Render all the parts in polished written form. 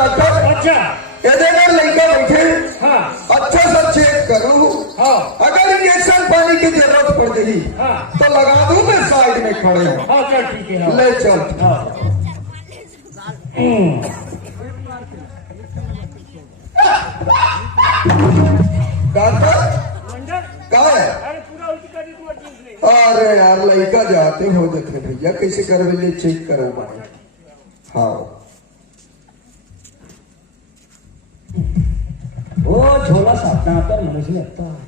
Doctor. अच्छा एदेगर लड़का बैठे। हाँ अच्छा सा चेक करूँ। हाँ अगर इंजेक्शन पानी की जरूरत पड़ गई हाँ तो लगा दूं मैं साइड में खड़े हूँ। हाँ चल ठीक है। ले चल। हाँ डॉक्टर क्या है? अरे पूरा उल्टी कर दी तू ठीक नहीं। अरे यार लड़का जाते हो जाते भैया कैसे करवे ले चेक करो भाई। हाँ वो झोला सापना कर मनुष्य लगता है।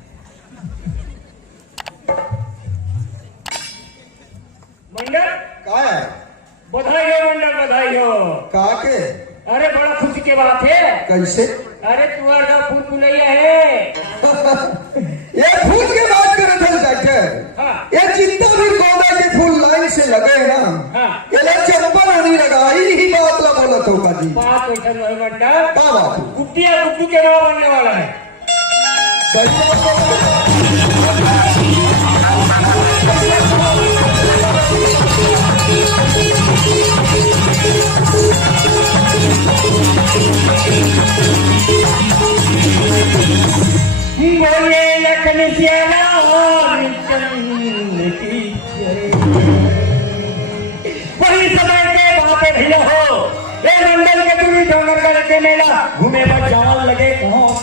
मंडल क्या है? बधाई हो मंडल, बधाई हो। का के? अरे बड़ा खुशी की बात है। कैसे? अरे तुम्हारा का फूल फुलैया है। ये फूल के बात करे थे डॉक्टर। हाँ ये जितना भी पौधा के फूल लाइन से लगे हैं ना, हाँ ये ले चंपा नहीं लगा ही बात ला बोला तो का जी। बात वैसा नहीं मंडल, क्या बात है? गुड्डिया गुड्डू के नाम बनने वाला है। सही बोले लखन श्याला और चंद की जय। वही समय के बात भैया हो। ये मंडल के दूरी डोंगर करके मेला घूमे पर जान लगे पहुंच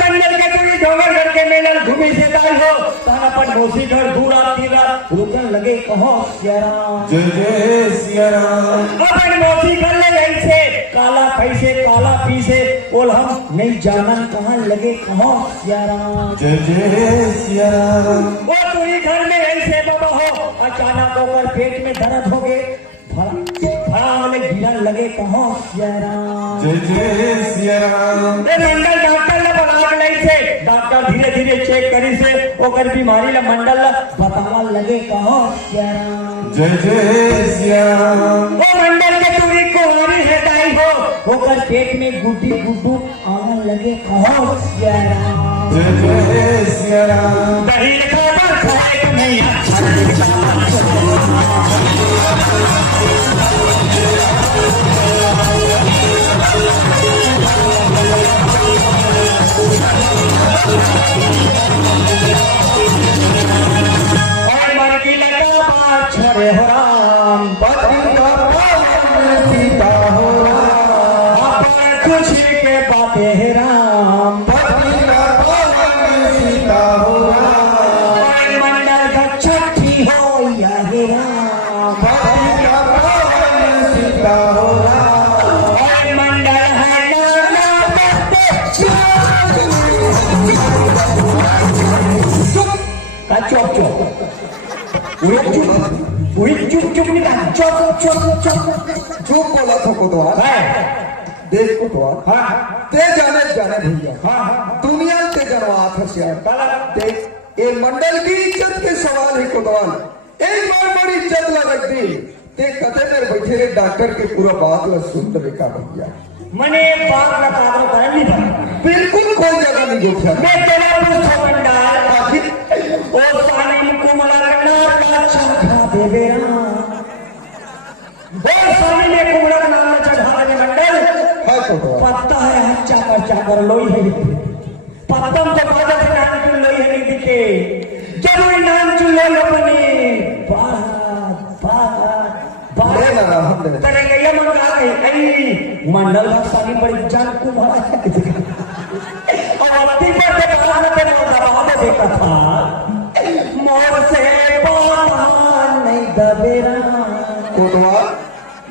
मंडल के दूरी डोंगर करके मेला घूमे से दाई हो ताना पर मोसी घर दूरा तीरा रुकन लगे पहुंच जय जय सिया राम। अपन मोसी कर ले ऐसे काला पैसे काला पीसे बोल हम नहीं जानन कहाँ लगे कहाँ सियाराम। जय जय सिया राम। वो तुम्ही घर में ऐसे बाबा हो अचानक होकर पेट में दर्द हो गए भरा वाले गिरन लगे कहाँ सियाराम। जय जय सिया राम। मंडल डॉक्टर ने बना के से डॉक्टर धीरे धीरे चेक करी से ओकर बीमारी ला मंडल बतावा लगे कहाँ सियाराम। जय जय सिया राम। वो मंडल के तुरी कुंवारी है दाई हो होकर पेट में गुड्डी गुड्डू आने लगे कहाँ सियाराम। जय जय सिया राम। दही खाकर खाए तो नहीं और मन की लगा बात छोड़े हो राम पति का पावन सीता हो राम। अपन खुशी के बातें है राम पति का पावन सीता हो राम। मंडल का छठी हो या हे राम पति का पावन सीता हो राम। मंडल है चुप चुप चुप निकाल चुप चुप चुप चुप बोला था कोतवाल। देख कोतवाल हाँ ते जाने जाने भैया हाँ दुनिया ते जनवा था श्याम। देख ये मंडल की इज्जत के सवाल है कोतवाल। एक बार बड़ी इज्जत ला रख दी ते कते में बैठे रे डॉक्टर के पूरा बात ला सुन देखा भैया। मने बात ना कागरो कर नहीं था बिल्कुल कोई जगह नहीं गोठा। मैं तेरा पूछो मंडल ओ सानी कुमला करना का चढ़ा दे बेरा ओ सानी ने कुमला का नाम चढ़ा दे मंडल है कोतवाल। पत्ता है चाकर चाकर लोई है पत्तम तो बाजा से नाम चुन लोई है नहीं दिखे जब वो नाम चुन लो अपने ले ना राम दे। करेंगे ये मंगला नहीं मंडल सानी बड़ी जान कुम्हारा और अवधि पर से बाहर पे दबा में देखा था मोर से पान नहीं दबेरा कोतवाल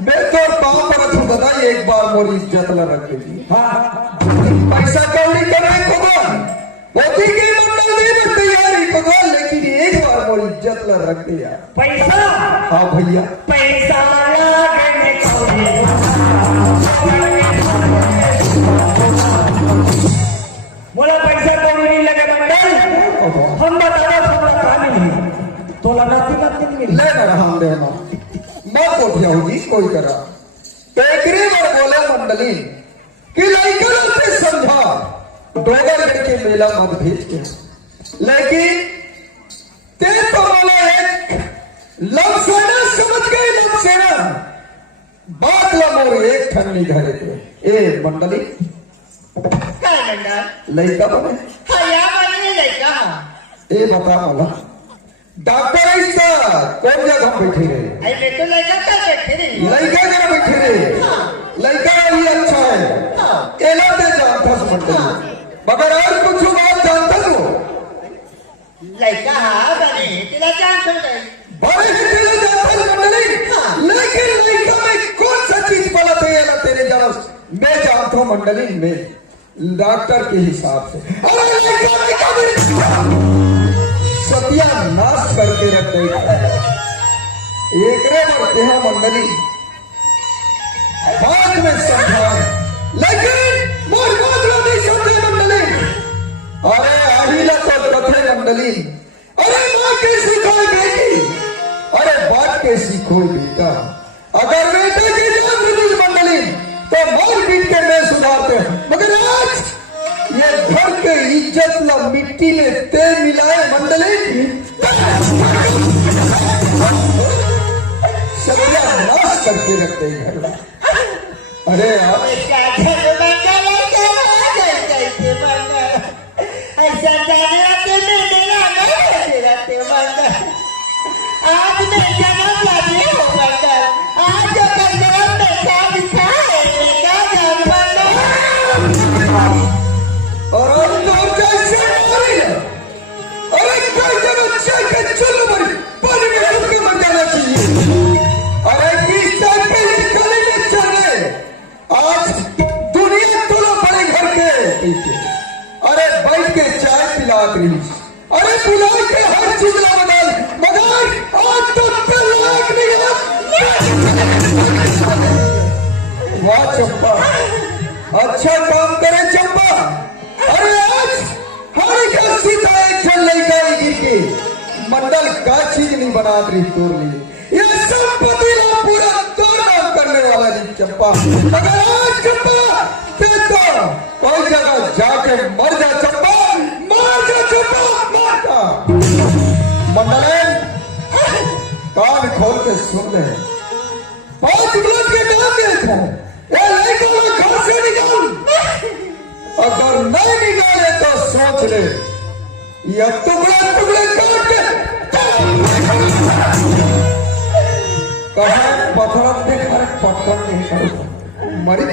मैं तो पाँव पर तू बता एक बार मोरी इज्जत ला रख दी। पैसा कौड़ी करे कोतवाल होती के मंडल नहीं तैयारी कोतवाल लेकिन एक बार मोरी इज्जत ला रख दिया। पैसा हाँ भैया पैसा लागने बोला पैसा कौड़ी नहीं लगे मंडल हम बता थोड़ा कहानी नहीं तो लगाती ले ना हम देना मैं कोठिया होगी कोई करा पेकरी में बोले मंडली कि लड़का से समझा डोगर के मेला मत भेज के लेकिन ते तो बोला एक लव सेना समझ गए लव सेना बात ला मोर एक ठन्नी घरे थे ए मंडली काय मंडल लड़का बने हा या बने लड़का ए बता मला डॉक्टर ऐसा कौन जगह बैठे रहे आई मैं तो लड़का कर बैठे रही लड़का जगह बैठे रहे लड़का भी अच्छा है एला दे जानता से मंडली मगर और कुछ बात जानता तो लड़का हा बने तेरा जान सुन गई बड़े ही तेरे जानता से मंडली लेकिन लड़का में कौन सा चीज गलत है एला तेरे जान मैं जानता हूँ मंडली में डॉक्टर के हिसाब से अरे लड़का में सत्यानाश करके रख गई एक बढ़ते हैं मंडली बाद में समझा लेकिन मोर बात नहीं समझे मंडली अरे आहिला तो कथे मंडली अरे माँ कैसी खोई बेटी अरे बात कैसी खोई बेटा अगर बेटे की जान मिली मंडली तो मोर पीट के मैं सुधारते मगर आज ये घर के इज्जत ला मिट्टी में तेल मिलाए मंडली सत्यानाश करके रखते हैं घर अरे आप ऐसा जाने आते रहते मंडल आज मैं जन्म लाने हो मंडल आज जो कल में क्या लिखा है क्या जान मंडल और अब तो कैसे मरी है अरे कोई जगह के चुल मरी पानी में डूब के मर जाना चाहिए अरे किस टाइम पे ये गली में चले आज दुनिया तोलो पड़े घर के पीछे अरे बैठ के चाय पिला रही अरे बुला के हर चीज ला बदल मगर आज तो तलाक नहीं वाह चंपा अच्छा काम करे चंपा अरे आज हर घर सीता एक जन लड़का गिर के मंडल का चीज नहीं बना रही तोड़ ली ये संपत्ति ला पूरा तोड़ नाम करने वाला नहीं चंपा अगर आज चंपा तो कोई जगह जाके मर जा चंपा मार जा चंपा मार जा मंडल कान खोल के सुन ले 5 मिनट के नाम दिए थे ये लड़का घर से निकाल अगर नहीं निकाले तो सोच ले यह टुकड़े टुकड़े काट के कहा पत्थर देखा पत्थर नहीं करो मरी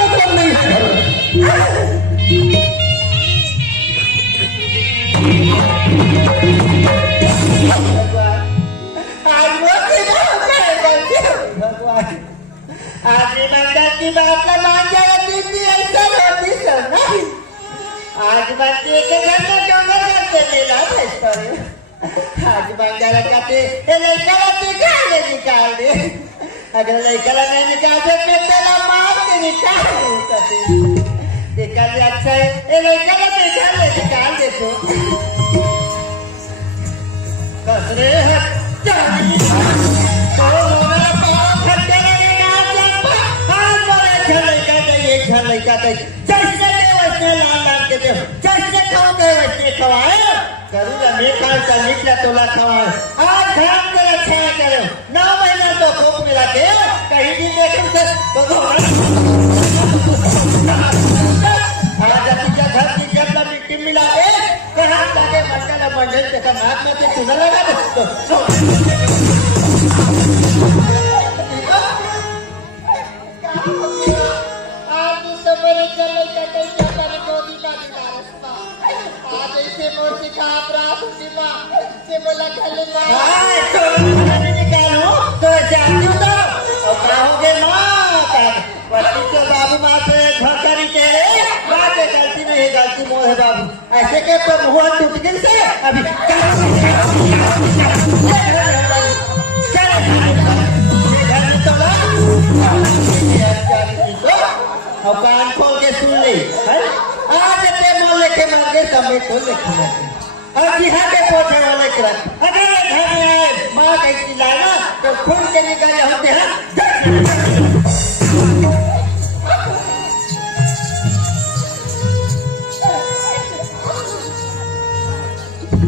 मतलब नहीं है आदमी मंडल की बात का मान जाए दीदी ऐसा होती सब नहीं आज बच्चे के घर में क्यों न करते मिला आज मंडल कहते ये लड़का निकाल दे अगर लड़का नहीं निकाल दे मैं तेरा मार के निकाल निकाल दे अच्छा है ये लड़का निकाल दे तो कसरे लड़का जैसे वैसे लाल लाल के दे जैसे खाओगे वैसे खवाए करूँगा मैं काल का निकला तोला खवाए आज खाम कर अच्छा करो 9 महीना तो खूब मिला दे कहीं भी देखो से तो आज अपनी घर की जब मिट्टी मिला दे कहाँ जाके मंडल मंडल के नाक में तो सुना लगा तो बाबू माँ से धोखारी के गलती नहीं गलती मोह है बाबू ऐसे के तो मुँह टूट गई से अभी और कान खोल के सुन ली आज ते मोहल्ले के मांगे समय को लिखना और जिहा के पोछे वाले कर अगर घर में आए माँ कैसी लाना तो खून के निकाले होते हैं आज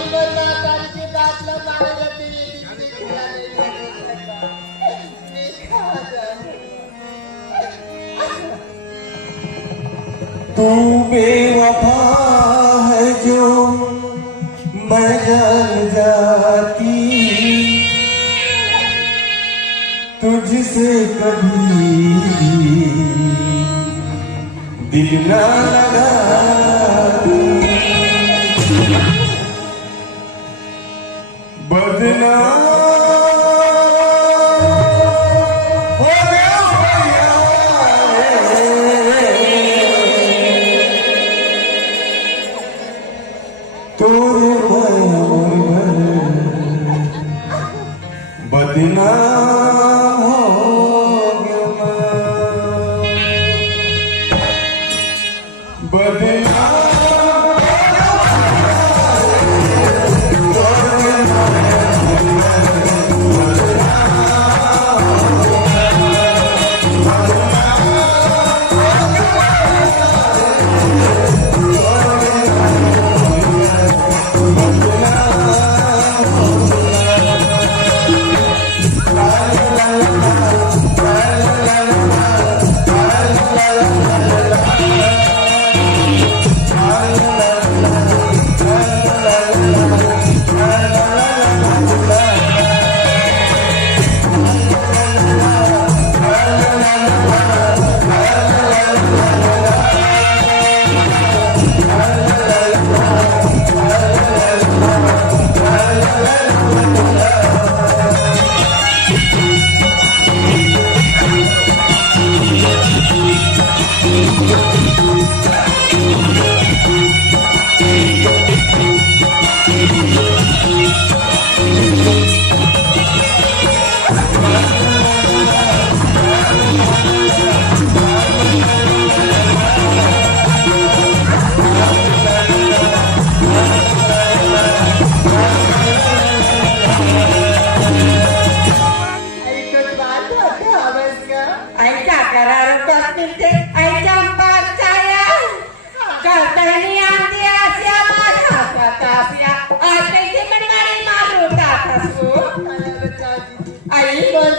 इधर माताजी बात लो मारे तेरी जिंदगी खिला नहीं खा जा तू बेवफा है जो मैं जान जाती तुझसे कभी दिल ना लगाती बदनाम हो गया बदनाम हो गया बदनाम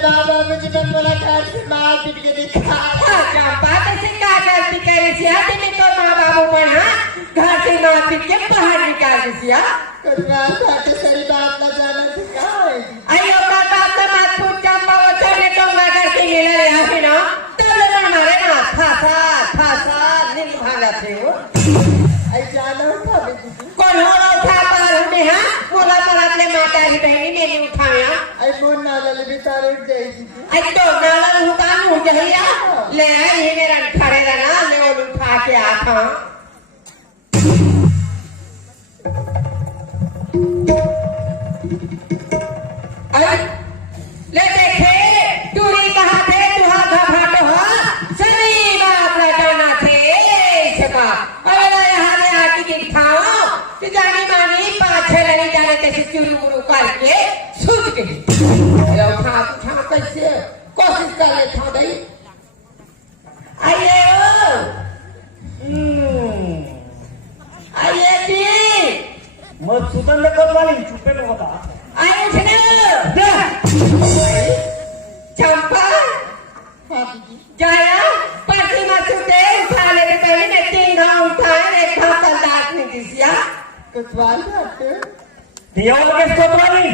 बाबा मुझे मन मुलाकात से मार पीट के दिखा चंपा कैसे क्या गलती करी सिया तुम्हें तो माँ बाबू पढ़ा घर से मार पीट के बाहर निकाल दिया करुणा साथे सही बात न जाने सिखाए अयो का बात से मत पूछ चंपा वो चले तो मैं करके मिला यहाँ पे ना तब लोग हमारे ना फासा नील भागा थे वो आई जाना उठा बेटी कौन हो रहा उठा पार होने हाँ बोला पर अपने माता की बहनी मैंने उठाया आई फोन नाले भी तार उठ जाएगी आई तो नाला उतार हो जाइया ले आई ये मेरा खड़े रहना ले वो उठा के आता ले देखे टूरी कहा थे तुहा घाट हो सनी बात न जाना थे छपा अरे यहाँ ले आके दिखाओ कि जानी मानी पाछे लगी जाने कैसे चुरू मुरू करके सूझ गई उठा कैसे कोशिश कर ले था भाई आइए आइए जी मग सुतन लेकर वाली छुपे में होता आए उठने चंपा जाया पति मत उठे उठा ले पहले मैं 3 घाव उठाए एक घाव तंदाज नहीं दिसिया कुतवाल जाते दिया वाला किसको वाली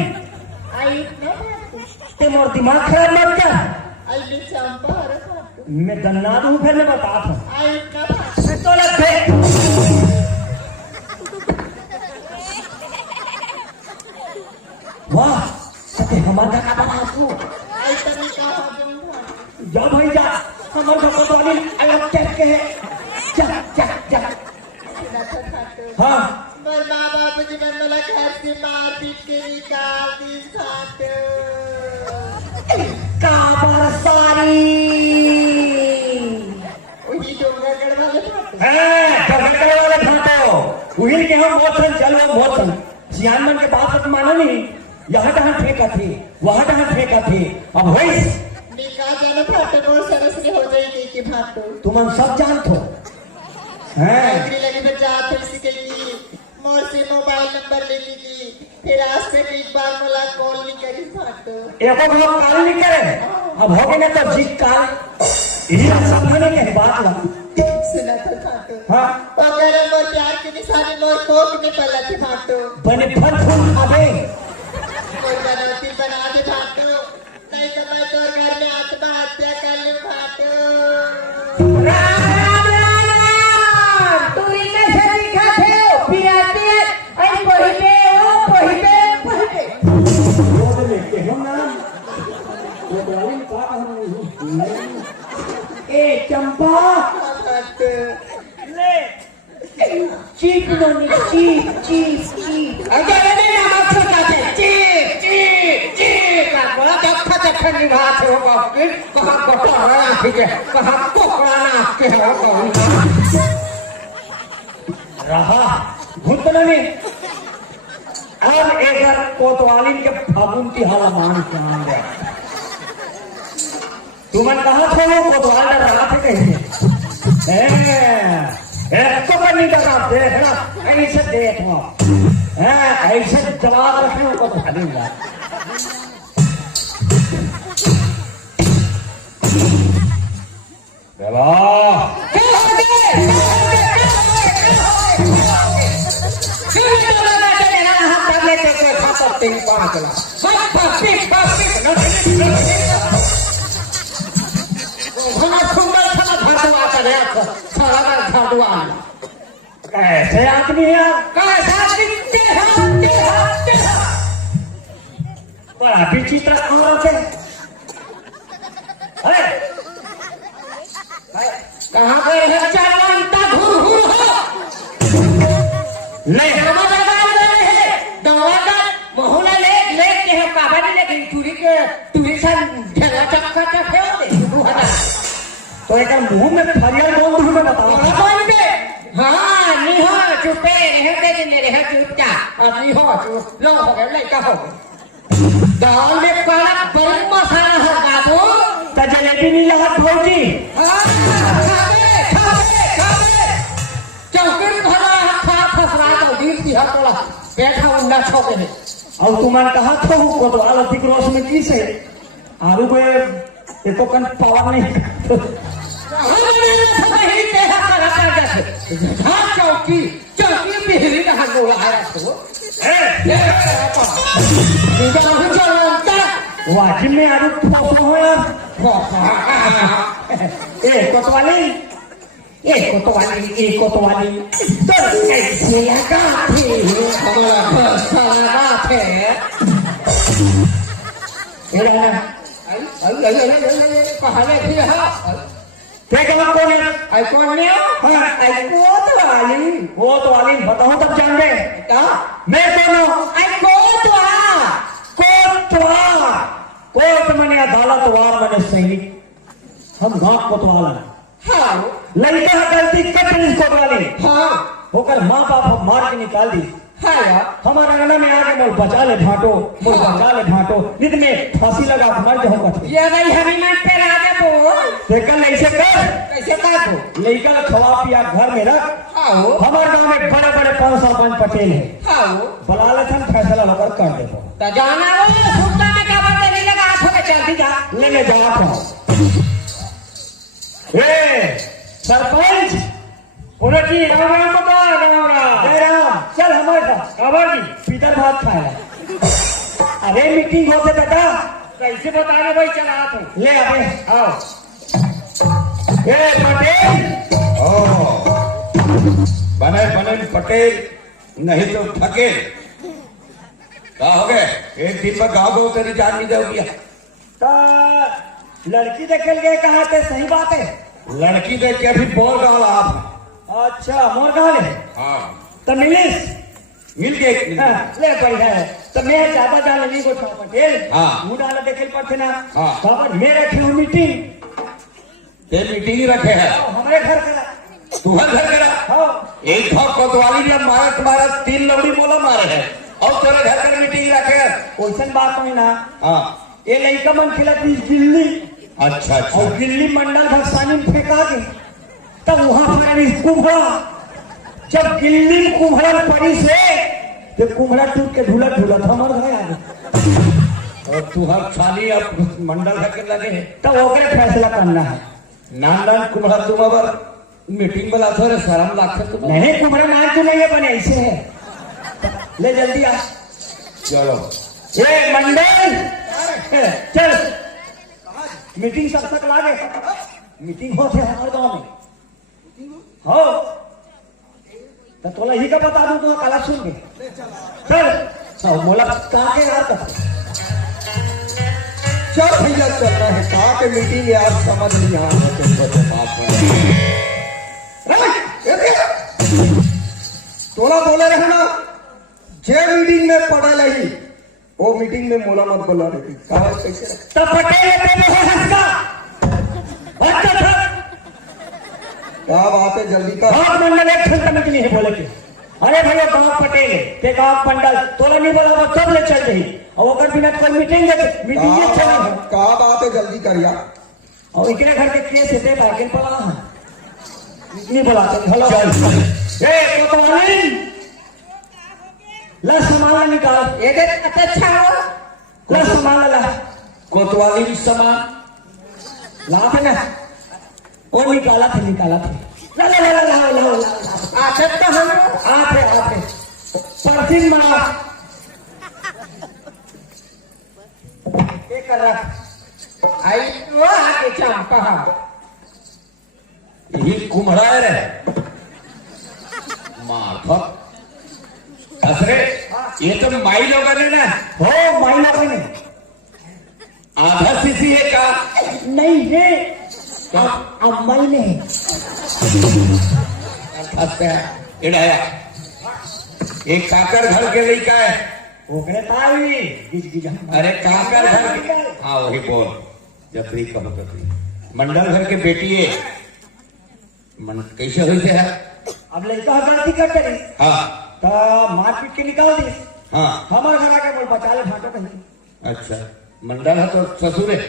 आई इतना ते मोर दिमाग खराब मत कर आई भी चंपा हर मैं गन्ना दूं फिर मैं बता था आई इतना तो लगे वाह सते हमारा का बना तू आई तभी कहा दूंगा जा भाई जा हमारा का वाली अलग कैसे है जा हाँ मर माँ बाप जीवन मला घर से मार पीट के निकाल दी साथ काबर सारी वही डोंगरगढ़ वाले डोंगरगढ़ वाले घाटो वही के हम मोचन सियान मन के बात मत मानो नहीं यहाँ कहाँ ठेका थे वहाँ कहाँ ठेका थे अब वही निकाल जाना था तो बहुत सरस ने हो जाएगी कि भाटो तुम हम सब जानते हो हैं? नौकरी लगी बच्चा फिर सीखेगी मोर से मोबाइल नंबर ले लीजिए फिर आज से भी एक बार मला कॉल नहीं करी फाटो एको भाव काल नहीं करे अब हो गए ना तो जीत काल ये समझने के बात ला सुना तो फाटो हाँ अगर मोर प्यार के निशाने मोर कोक में पला थी फाटो बने फल फूल खाबे कोई बनौती बना दे फाटो नहीं तो मैं तो घर में आत्महत्या कर लूं फाटो राम राम राम राम तुरी में से दिखा थे पियाते आई पहिबे ओ पहिबे वो लेके हम ना वो डालिन का हम ए चंपा फाटो ले चीप नोनी चीप अगर ने नमक छुटाते चीप का बड़ा देखा देखा निभा थे होगा कहां कोकरा ठीक है कहां कोकरा ना के होगा रहा भूतना ने अब एक कोतवालिन के फागुन की हाला मान के आ गया तुमन कहा था वो कोतवाल डर रहा था कहीं तो करनी का देखना ऐसे देखो ऐसे जवाब रखने को तो दूंगा कैसे आदमी है बड़ा विचित्र औरत है कहां पर है चालवंता घूर घूर हो नहीं दवा मोहला ले के हम बाबा ने लेकिन टूरी सन ढेला चक्का चक्के होते तो एक मुंह में फरियाल बोल दूं मैं बताओ कौन बे हां नहीं हो चुपे रहते दिन रहे चुपचाप अब नहीं हो चुप लो हो गए नहीं का हो दाल में काला बड़ी मसाला है बाबू तो जलेबी नहीं लगा भौजी चौकी भरा खा फसरा तो गिर दी हटोला बैठा उन्ना छोके ने और तुमन कहा था वो कोतवाल अधिक रोश में की से आलू को ये तो कन पावर नहीं चौकी चौकी बिहरी का गोला आया तो वाजिब में आलू पोसो हो यार कोतवाली तो ऐसे लगा थे हमारा सारा थे पहले भी है कौन है आई कौन ने आई कोतवाली बताओ तब जान गए का मैं कौन हूँ आई कोर्ट मने अदालत वार मने सैनिक हम गांव कोतवाल हाँ लड़का गलती कर पुलिस कोतवाली हाँ होकर माँ बाप मार के निकाल दी हाँ यार हमारा अंगना में आके मोल बचा ले भाटो नित में फांसी लगा मर जाऊंगा ये भाई हमें मन पे राजा बोल देखल ऐसे कर कैसे काटो लड़का खवा पिया घर में रख हाँ हमारे गांव में बड़े बड़े 5 सरपंच पटेल है हाँ बुला लेते फैसला होकर कर दे तो जाना वो सुनता में क्या बोलते नहीं लगा आंखों में चलती जा लेने जाओ सरपंच उन्हें राम राम चल हमारे साथ खबर की पीतर भात खाएगा अरे मीटिंग होते बेटा कैसे बताने भाई चला आप ले अबे आओ पटेल बने पटेल नहीं तो ठगे क्या हो गए एक दिन में गाँव गो तेरी जान नहीं जाओगी तो लड़की देखे गए कहा थे सही बात है लड़की देख के अभी बोल रहा आप अच्छा मोर कहा ले हाँ तो मिलिस मिल गए हाँ, ले भाई है तो मैं ज्यादा जान नहीं को पटेल हाँ मुँह डाला देखे पड़ते ना हाँ खबर मैं रखे हूँ मीटिंग ते मीटिंग ही रखे है हमारे घर करा तुम्हारे घर करा हाँ एक भाव कोतवाली ने मारा तुम्हारा 3 लवड़ी मोला मारे है और तेरे घर कर मीटिंग रखे है क्वेश्चन बात हुई ना हाँ ये लड़का मन खिला थी गिल्ली अच्छा अच्छा और गिल्ली मंडल भक्सानी में फेंका के तब वहां पर कुम्हड़ा जब गिल्ली कुम्हड़ा पड़ी से तो कुम्हड़ा टूट के ढूलत ढूलत हमर घर आ गए और तू हर खाली अब मंडल है के लगे है तब ओकरे फैसला करना है। नान कुम्हारा तुम अब मीटिंग वाला थोड़े शर्म लाखे तुम नहीं कुम्हड़ा नाम तो नहीं है बने ऐसे है। ले जल्दी आ चलो ये मंडल चल मीटिंग सब तक लागे मीटिंग होते है हमारे गाँव में हो तो तोला ही का बता दूं तो काला सुन के चल मोला कहा के यार चल भैया चलना है कहा के मीटिंग है आज समझ नहीं आ रहा तुमको तो बात तोला बोले रहे ना जे मीटिंग में पढ़े रही वो मीटिंग में मोला मत बोला रही कहा कैसे तब पटेल हंसका अच्छा था क्या बात है जल्दी कर गाँव मंडल एक घंटा में नहीं है बोले के अरे भैया गाँव पटेल है ते गाँव मंडल तोला नहीं बोला वो सब ले चल रही और ओकर बिना कोई मीटिंग मीटिंग ये चली है क्या बात है जल्दी कर यार और इकरे घर के केस है बाकी पड़ा है नहीं बुलाते हेलो ए कोतवाली ला सामान निकाल ये देख अच्छा हो ला सामान ला कोतवाली भी सामान ला था ना वो निकाला थे ला ला ला ला ला ला ला अच्छा तो हम आते परसिन मारा कर रहा आई वो आके चंपा यही कुम्हारा है रे मार असरे ये तो माई लोग है ना हो माइना बने आधा सीसी है का नहीं है अम्मल में इड़ाया एक काकर घर के लड़का है ओकरे ताई गिज अरे काकर घर के हाँ वही बोल जफरी कहो जफरी मंडल घर के बेटी है कैसे हुई से है अब लड़का गलती करते रही हाँ तो मारपीट के निकाल दी हाँ हमारे घर आके बोल बचा ले फाटो कहीं अच्छा मंडल है तो ससुर है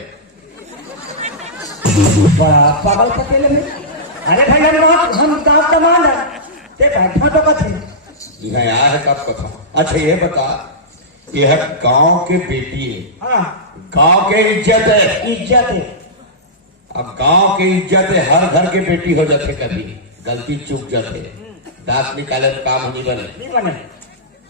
पागल पटेल में अरे भाई हम गाँव कमान है ते बैठा तो कथे यहाँ आया है कब कथा अच्छा ये बता यह गांव के बेटी है हाँ गांव के इज्जत है इज्जत है अब गांव के इज्जत है हर घर के बेटी हो जाते कभी गलती चूक जाते दांत निकाले तो काम नहीं बने नहीं बने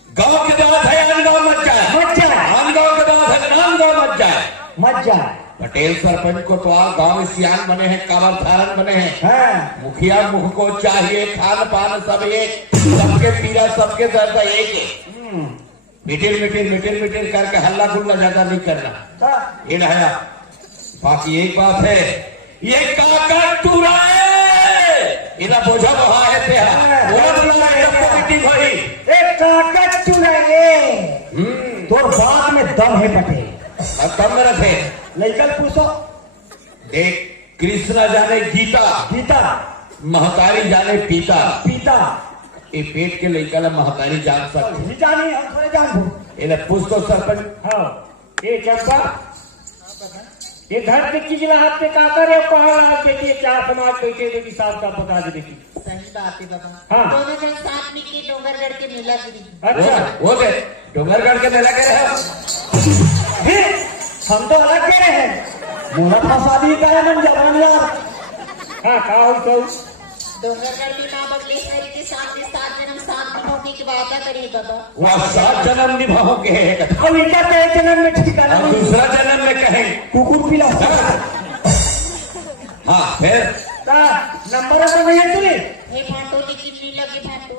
गांव के दांत है आन गांव मत जाए मत जाए आन गांव के दांत है नान गांव मत जाए मत जाए पटेल सरपंच को तो आप गांव सियान बने हैं काबर धारण बने हैं हाँ मुखिया मुख को चाहिए खान पान सब एक सबके पीरा सबके दर्द एक है मिटिर करके हल्ला गुल्ला ज्यादा नहीं करना ये नया बाकी एक बात है ये काका टूरा है इना बोझा बहा है तेरा मीटिंग हुई एक कागज चुराए तो बात में दम है पटेल अब कम में रखे लड़का पूछो देख कृष्णा जाने गीता गीता महतारी जाने पिता पीता ये पेट के लड़का ला महतारी जान सकते नहीं जानी हम थोड़े जान दो इन्हें पूछ तो सरपंच हाँ ये चंपा ये घर के चीज ला हाथ पे काकर है पहाड़ देखिए क्या समाज कैसे देखी साफ का बता दे देखी सही बात है बाबा हाँ। दोनों जन साथ में की डोंगरगढ़ के मेला गिरी अच्छा वो दे डोंगरगढ़ के मेला कह रहे हो फिर हम तो अलग कह रहे हैं मोहरा फसादी का है मन जवान यार हाँ कहा तो डोंगरगढ़ की माँ बगलेश्वरी के साथ 7 जन्म साथ निभाने की वादा करी बाबा वह 7 जन्म निभाओगे अब इनका तो एक जन्म में ठिकाना और दूसरा जन्म में कहें कुकुर पिला हाँ फिर नंबर तो नहीं है तुझे हे भाटो लेकिन नहीं लगे भाटो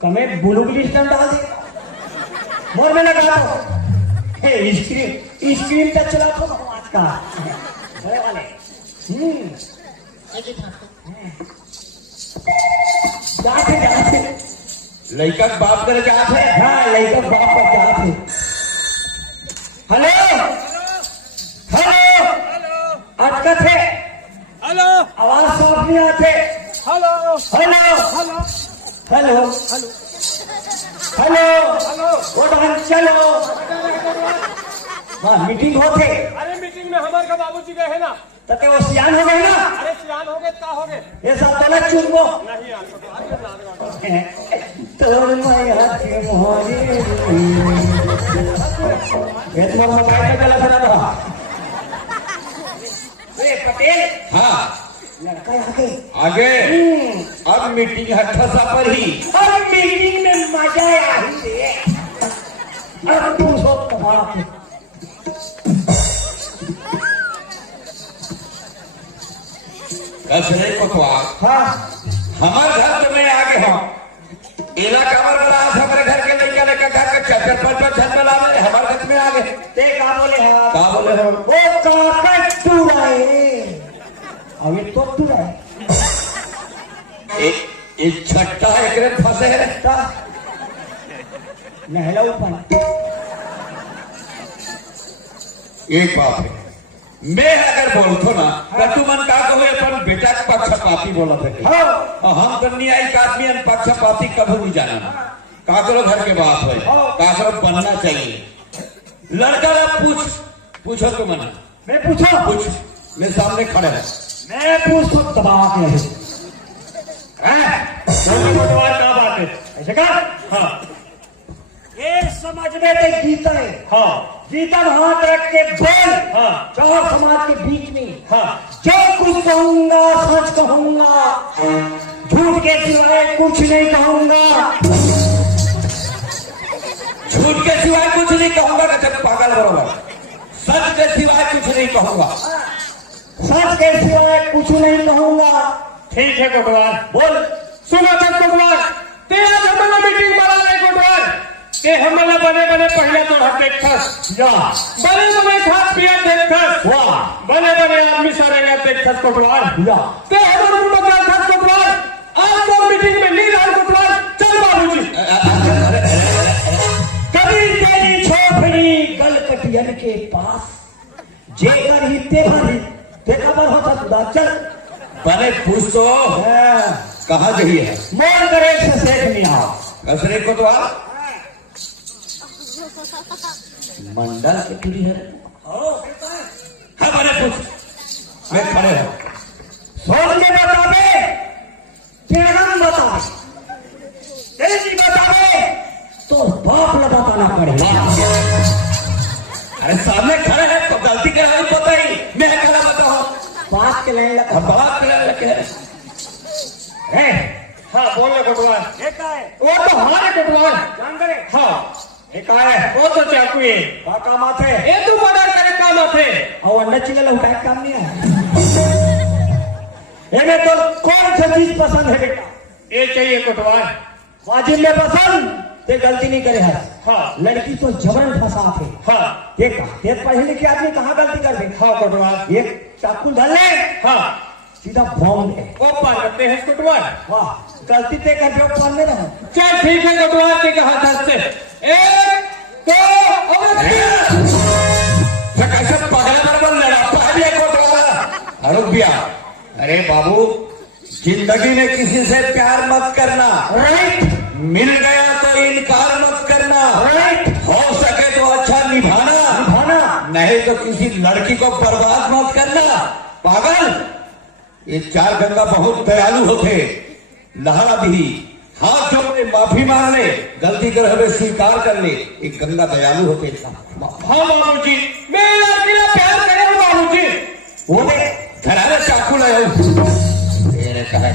कमे ब्लू लिस्ट में डाल दे मोर में लगा दो हे स्क्रीन टच चला तो आज का अरे वाले लगे भाटो जाते लड़का बाप करे जाते हैं हाँ लड़का बाप का जाते हेलो हेलो अटकत है हेलो आवाज साफ नहीं आते hello hello hello hello hello hello hello उधर चलो वहाँ मीटिंग होते अरे मीटिंग में हमारे का बाबूजी गए हैं ना ते वो सियान हो गए ना। अरे सियान हो गए, का हो गए? ये सब तो ना चुनबो नहीं यार, तो आज लाद गए। तोर माया के मोहरे ये तो मोबाइल पे चला था ना। ए पटेल, हाँ लड़का आगे आगे अब मीटिंग हट्ठसा पर ही। अब मीटिंग में मजा आ ही रे। अब तू सब तबाह कसरे पकवान हाँ हमारे घर तो मैं आगे हूँ इलाका बड़ा हमारे घर के लड़का लड़का घर का चक्कर पर छत में ला रहे हमारे घर में आ गए। ते का बोले हाँ का बोले हो वो काकट तू रहे अब ये तो तू रहे एक छट्टा एक रे फंसे है का नहला ऊपर एक बात है मैं अगर बोलतो ना तो तू मन का कहो अपन बेटा के पक्षपाती बोला थे हाँ हम तो न्यायिक आदमी पक्षपाती कभी नहीं जाना का करो घर के बात है का करो बनना चाहिए। लड़का ना पूछो तो मना मैं पूछा पूछ मेरे सामने खड़े है मैं पूछ सब दबा के बोलिए पटवार, क्या बात है? ऐसे का हाँ ये समझ में तो गीता है हाँ गीता हाथ रख के बोल हाँ चार समाज के बीच में हाँ जो कुछ कहूंगा सच कहूंगा झूठ के सिवाय कुछ नहीं कहूंगा झूठ के सिवाय कुछ नहीं कहूंगा कि जब पागल बरोबर सच के सिवाय कुछ नहीं कहूंगा सच के सिवाय कुछ नहीं कहूंगा। ठीक है कोटवार। बोल सुनो तब कोटवार, ते आज हमारा मीटिंग बना रहे कोटवार, ते हमारा बने बने पहले तो हाथ देखस या बने बने खाद पिया देखस वाह बने बने आदमी सारे का देखस कोटवार। या ते हमारे मुंह में खास कोटवार, आज तो मीटिंग में नहीं रहा कोटवार। चल बाबूजी। कभी तेरी छोपड़ी गलकटियन के पास जेकर ही ते खबर होता खुदा चल बने पूछ तो कहाँ जाइए मोर करे से सेठ नहीं आओ कसरे को तो आप मंडल के टूरी है हाँ बने पूछ मैं खड़े हूँ सोच के बतावे तेरम बतावे तेजी बतावे तो बाप लगाताना पड़ेगा। अरे सामने खड़े हैं तो गलती कर रहा पता ही मैं खड़ा बताऊँ बात के लाइन लगा बात कर लगे हाँ बोल रहे कोटवार। ये का है वो तो हमारे कोटवार। जान करे हाँ ये का है वो तो चाकू है। का काम आते ये तू मर्डर करे काम आते। और अंडा चिल्ला लौटाए काम नहीं है इन्हें तो कौन सा चीज पसंद है बेटा ये चाहिए कोटवार। वाजिब में पसंद ते गलती नहीं करे है हाँ लड़की तो जबरन फंसा थे हाँ देखा ये पढ़े लिखे आदमी कहाँ गलती कर दे हाँ कोटवार। ये चाकू धर ले हाँ सीधा बॉम्ब है वो पार करते हैं कोटवार। वाह गलती ते कर जो पान में रहो चल ठीक है कोटवार के कहा दस से एक दो और कैसे पगला बराबर लड़ाता है ये कोटवाला रुक गया। अरे बाबू जिंदगी में किसी से प्यार मत करना राइट मिल गया तो इनकार मत करना राइट हो सके तो अच्छा निभाना भाना नहीं तो किसी लड़की को बर्बाद मत करना पागल। ये चार गंगा बहुत दयालु होते लहरा भी हाथ जोड़ ले माफी मांग ले गलती कर हमें स्वीकार कर ले एक गंगा दयालु होते। हाँ बाबूजी मैं लड़की का प्यार करे हूँ बाबूजी। वो देख घराने चाकू लाया तेरे कहे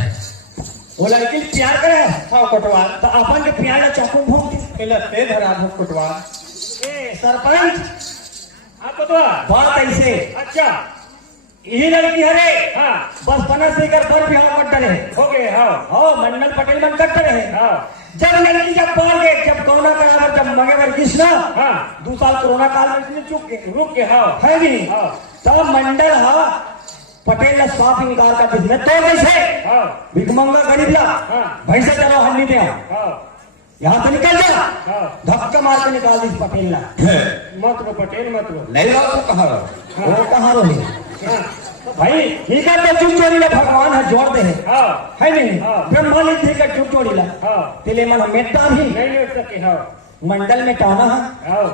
वो लड़की प्यार करे हाँ कोटवार। तो अपन के प्यार का चाकू भोंक दे पहले ते धरा दो कोटवार। ए सरपंच हाँ कोटवार। बात ऐसे अच्छा यही लड़की हरे हाँ बस पना से कर पर भी मत डरे हो गए। हाँ हो मंडल पटेल मन कर रहे हाँ जब लड़की जब बाहर गए जब कोरोना का जब मंगे वर्गीस ना हाँ 2 साल कोरोना काल में इसने चुप के रुक के हाँ है नहीं हाँ तब मंडल हा पटेल ने साफ इनकार का बिजनेस तो कैसे हाँ भिकमंगा गरीब ला हाँ भैंसा चलो हन्नी दे हाँ यहाँ से निकल जा हाँ धक्का मार के निकाल दी पटेल ला मत रो पटेल मत रो। नहीं रहा तो कहा रहा वो कहाँ रोहे हाँ भाई ठीक है तो चुप चोरी ला भगवान है जोड़ दे हाँ है नहीं हाँ। ब्रह्मा ने ठीक है चुप चोरी ला हाँ तिले मन मेटा भी नहीं उठ सके। हाँ मंडल में टाना है हाँ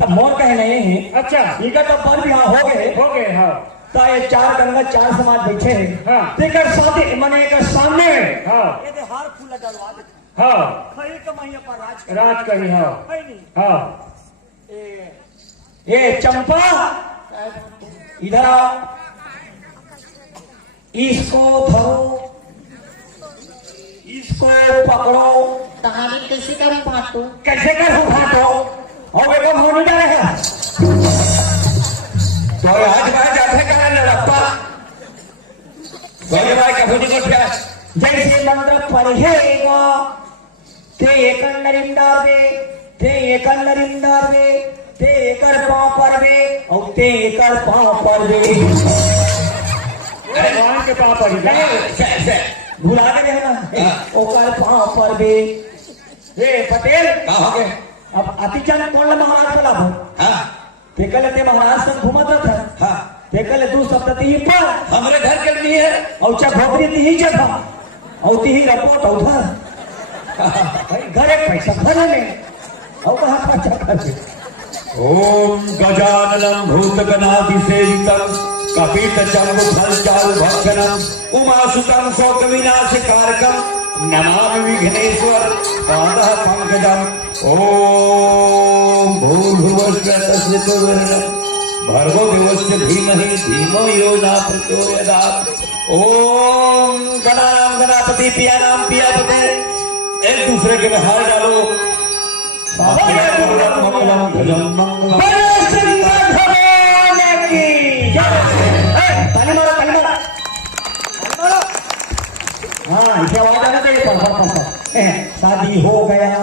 तब मोर कहे नहीं है अच्छा ठीक है तो पर भी हाँ हो गए हो गए। हाँ तो ये चार गंगा चार समाज बैठे हैं हाँ। तेकर साथे मने एक सामने हाँ ये दे हार फूल डलवा दे हाँ खरी कमाइया पर राज करी हाँ है नहीं हाँ ये चंपा इधर आओ इसको धरो इसको पकड़ो कहानी कैसे करूं फाटू कैसे करूं घाटो और एक होनी डालेगा तो आज मैं जाते करा लड़प्पा सोने भाई कभी नहीं कोठिया जैसे मंत्र पढ़ेगा ते एक नरिंदार ते एक नरिंदार ते एकर पांव पर वे और ते एकर पांव पर वे भगवान के पाप पड़ी जाए भुला के रहना ओकर पांव पर वे ए पटेल कहाँ हो गए अब अतिचंद कौन महाराज बोला हो हाँ तेकल ते महाराज संग घुमत था हाँ तेकल दू शब्द ती पर हमारे घर के लिए है और चा भोपरी ती जगह और ती रपोट उधर घर एक पैसा भरे में और कहाँ खर्चा करते ओम गजाननम भूतगणाधिसेवितम कपित चंबु फलचारु भक्षणम उमासुतम शोक विनाशकारकम नमामि विघ्नेश्वर पादः पंकजम ओम भूर्भुवस्सुः तस्वितुर्वरेण्यं भर्गो देवस्य धीमहि धीमो यो न प्रचोदयात् ओम गणानां गणापति पियानां पियापते एक दूसरे के में हार डालो मंगलम भजम मंगलम हाँ इसे आवाज आना चाहिए शादी हो गया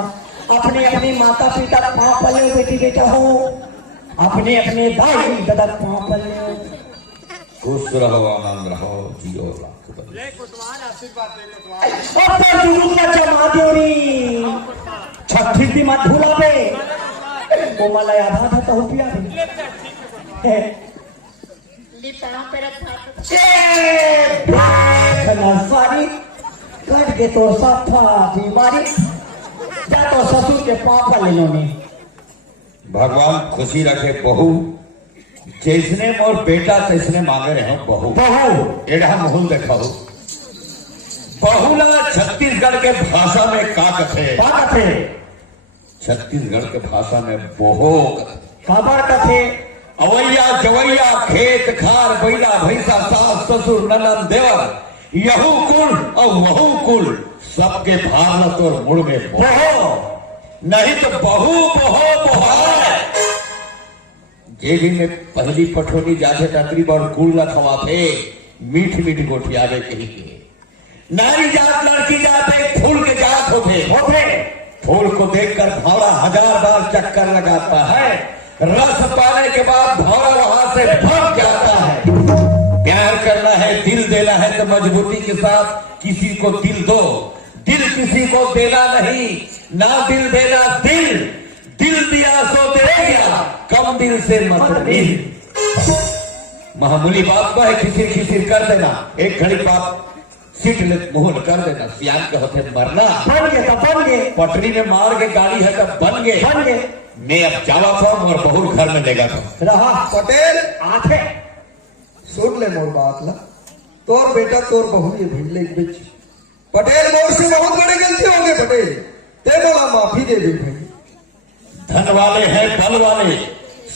अपने अपने माता पिता पाँव पले बेटी बेटा हो अपने अपने दाई दादा पाँव पले खुश रहो आनंद रहो जियो लाख बरस। छत्तीस दी मत भूला बे वो मला आधा था तो पिया दे लिपा पर फाटू सारी कट के तो सफा बीमारी जा तो ससुर के पापा ले लो ने भगवान खुशी रखे बहू जैसने मोर बेटा तैसने मांगे रहे बहू बहू एड़ा मुहुल देखो बहुला छत्तीसगढ़ के भाषा में का कथे बात है छत्तीसगढ़ के भाषा में बहु खबर कथे अवैया जवैया खेत खार बैला भैंसा सास ससुर ननद देवर यहू कुल और वहू कुल सबके भारत और मुड़ में बहो नहीं तो बहू बहो बहार जेबी में पहली पठोनी जाते टकरी और कुल न खवाते मीठ मीठ गोठियावे कही के नारी जात लड़की जात एक फूल के जात होते फूल को देखकर भौरा हजार बार चक्कर लगाता है रस पाने के बाद भौरा वहां से भाग जाता है प्यार करना है दिल देना है तो मजबूती के साथ किसी को दिल दो दिल किसी को देना नहीं ना दिल देना दिल दिल दिया सो दे गया कम दिल से मत दिल मामूली बात को है खिसिर खिसिर कर देना एक घड़ी बात सीट ले मुहल कर देना सियान के होते मरना बन गए तो बन गए पटरी में मार के गाड़ी है तब बन गए मैं अब जावा था और बहुत घर में देगा था रहा पटेल आथे सुन ले मोर बात ला तोर बेटा तोर बहू ये भिड़ले के बीच पटेल मोर से बहुत बड़ी गलती हो गई पटेल ते बोला माफी दे दे भाई धन वाले हैं बल वाले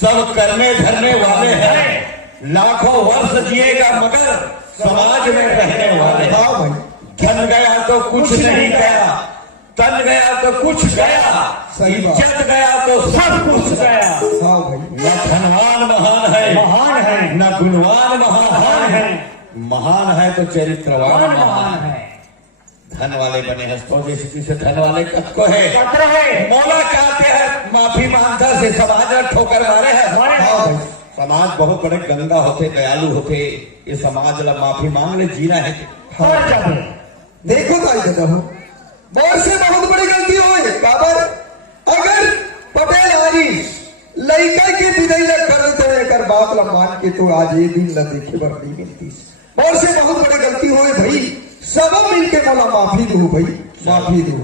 सब करने धरने वाले हैं लाखों वर्ष जिएगा मगर समाज में रहने वाले हैं हाँ भाई धन गया तो कुछ नहीं गया तन गया तो कुछ गया सही बात। इज्जत गया तो सब कुछ गया हाँ भाई न धनवान महान है न गुणवान महान है तो चरित्रवान महान है धन वाले बने हंसतो जैसे से धन वाले कब को है मौला कहते हैं माफी मांगता से समाज में ठोकर मारे है हाँ भाई समाज बहुत बड़े गंगा होते दयालु होते ये समाज ला माफी मांग ले जीना है देखो ताई दादा हो बहुत से बहुत बड़ी गलती हो काबर अगर पटेल आजी लड़का के विदाई न कर तो एक बात ला मान के तो आज ये दिन न देखे बर नहीं मिलती बहुत से बहुत बड़ी गलती हो भाई सब मिलके बोला माफी दो भाई माफी दो